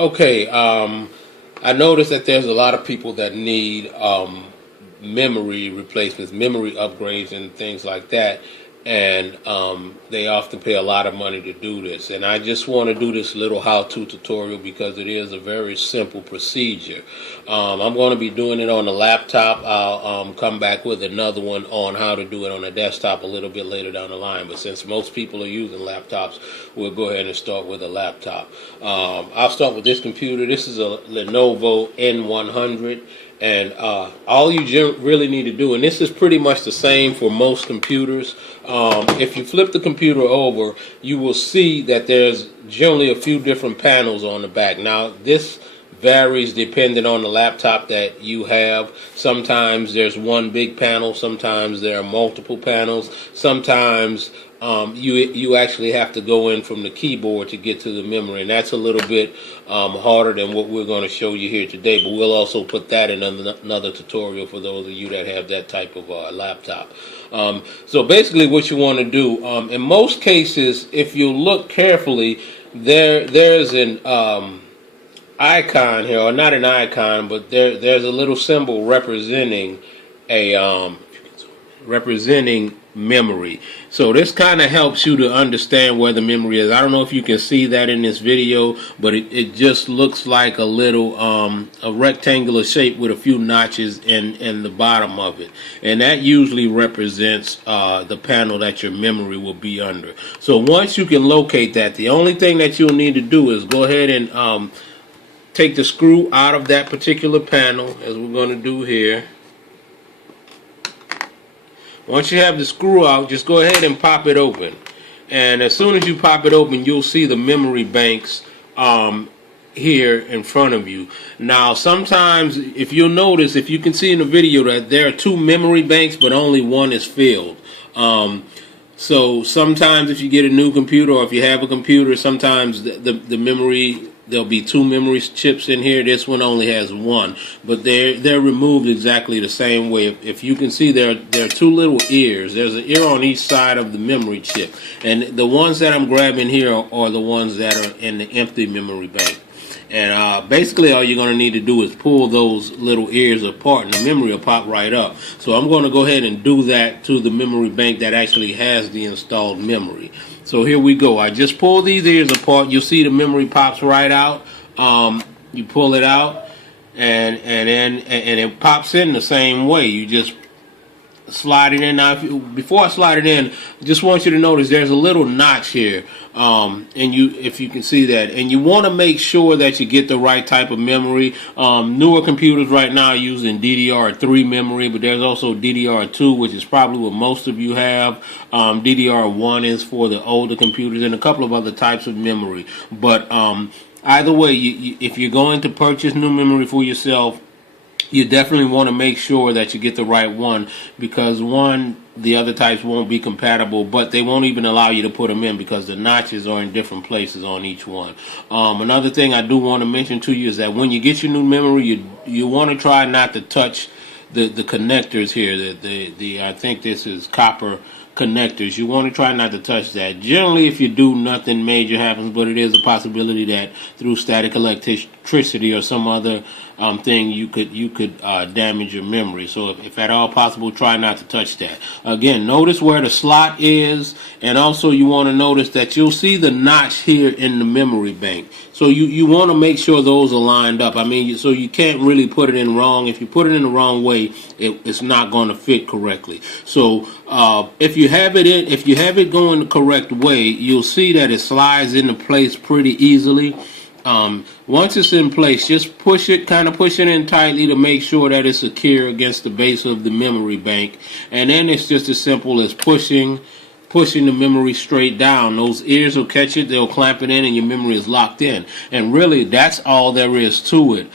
Okay, I noticed that there's a lot of people that need memory replacements, memory upgrades, and things like that. And they often pay a lot of money to do this. And I just want to do this little how-to tutorial because it is a very simple procedure. I'm going to be doing it on a laptop. I'll come back with another one on how to do it on a desktop a little bit later down the line. But since most people are using laptops, we'll go ahead and start with a laptop. I'll start with this computer. This is a Lenovo N100. And all you really need to do, and this is pretty much the same for most computers, if you flip the computer over, you will see that there's generally a few different panels on the back. Now, this varies depending on the laptop that you have. Sometimes there's one big panel, sometimes there are multiple panels, sometimes you actually have to go in from the keyboard to get to the memory, and that's a little bit harder than what we're going to show you here today, but we'll also put that in another tutorial for those of you that have that type of laptop. So basically what you want to do, in most cases, if you look carefully, there's an icon here, or not an icon, but there's a little symbol representing a memory. So this kind of helps you to understand where the memory is. I don't know if you can see that in this video, but it just looks like a little a rectangular shape with a few notches in the bottom of it, and that usually represents the panel that your memory will be under. So once you can locate that, the only thing that you'll need to do is go ahead and take the screw out of that particular panel, as we're going to do here. Once you have the screw out, just go ahead and pop it open. And as soon as you pop it open, you'll see the memory banks here in front of you. Now, sometimes, if you'll notice, if you can see in the video that there are two memory banks, but only one is filled. So sometimes if you get a new computer, or if you have a computer, sometimes the memory, there'll be two memory chips in here. This one only has one, but they're removed exactly the same way. If you can see, there are two little ears. There's an ear on each side of the memory chip, and the ones that I'm grabbing here are the ones that are in the empty memory bank. And basically all you're going to need to do is pull those little ears apart, and the memory will pop right up. So I'm going to go ahead and do that to the memory bank that actually has the installed memory. So here we go. I just pulled these ears apart. You'll see the memory pops right out. You pull it out, and it pops in the same way. You just slide it in. Now, before I slide it in, I just want you to notice there's a little notch here, and if you can see that, and you want to make sure that you get the right type of memory. Newer computers right now are using DDR3 memory, but there's also DDR2, which is probably what most of you have. DDR1 is for the older computers, and a couple of other types of memory. But either way, if you're going to purchase new memory for yourself, you definitely want to make sure that you get the right one, because the other types won't be compatible, but they won't even allow you to put them in because the notches are in different places on each one. Another thing I do want to mention to you is that when you get your new memory, you want to try not to touch the connectors here. I think this is copper connectors. You want to try not to touch that. Generally, if you do, nothing major happens, but it is a possibility that through static electricity or some other thing you could damage your memory. So if at all possible, try not to touch that. Again, notice where the slot is, and also you want to notice that you'll see the notch here in the memory bank. So you want to make sure those are lined up. I mean, so you can't really put it in wrong. If you put it in the wrong way, it's not going to fit correctly. So if you have it going the correct way, you'll see that it slides into place pretty easily. Once it's in place, just push it in tightly to make sure that it's secure against the base of the memory bank. And then it's just as simple as pushing the memory straight down. Those ears will catch it, they'll clamp it in, and your memory is locked in. And really, that's all there is to it.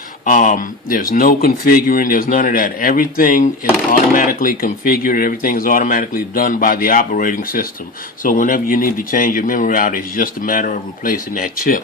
There's no configuring, there's none of that. Everything is automatically configured, everything is automatically done by the operating system. So whenever you need to change your memory out, it's just a matter of replacing that chip.